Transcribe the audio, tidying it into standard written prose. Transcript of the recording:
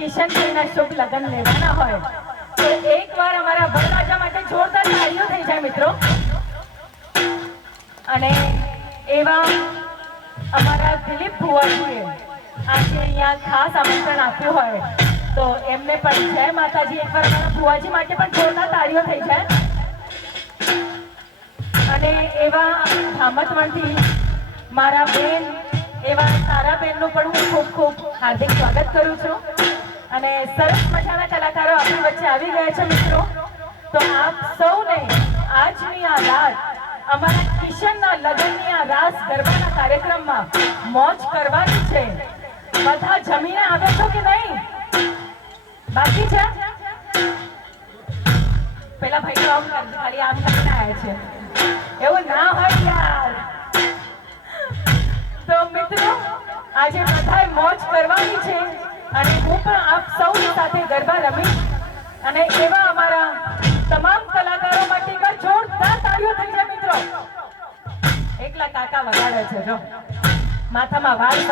કિશનભાઈના શુભ લગ્ન લેવાના હોય તો એકવાર અમારા વરરાજા માટે જોરદાર તાળીઓ થઈ જાય મિત્રો. અને એવા અમારા દિલીપ ભુવાજીએ આજે અહીંયા ખાસ આમંત્રણ આપ્યું હોય તો એમને પણ જય માતાજી. એકવાર અમારા ભુવાજી માટે પણ જોરદાર તાળીઓ થઈ જાય. અને એવા ધામતવણથી મારા બેન એવા સારા બેનનું પણ હું ખૂબ ખૂબ હાર્દિક સ્વાગત કરું છું. અને સરસ મજાના કલાકારો આપણી વચ્ચે આવી ગયા છે મિત્રો. તો આપ સૌને આજની આ રાત અમારા કિશનના લગ્નની આ રાસ ગરબાના કાર્યક્રમમાં મોજ કરવાની છે. બધા જમીને આવે છો કે નહીં? બાકી છે? પેલા ભાઈ આમ ખાલી આમ કરીને આવ્યા છે. એવું ના હોય યાર. તો મિત્રો આજે બધાએ મોજ કરવાની છે અને હું પણ આપ સૌની સાથે ગરબા રમી. અને એવા અમારા તમામ કલાકારો માટે જોરદાર તાળીઓ થઈ જાય મિત્રો. એકલા કાકા વગાડે છે જો માથામાં વાળ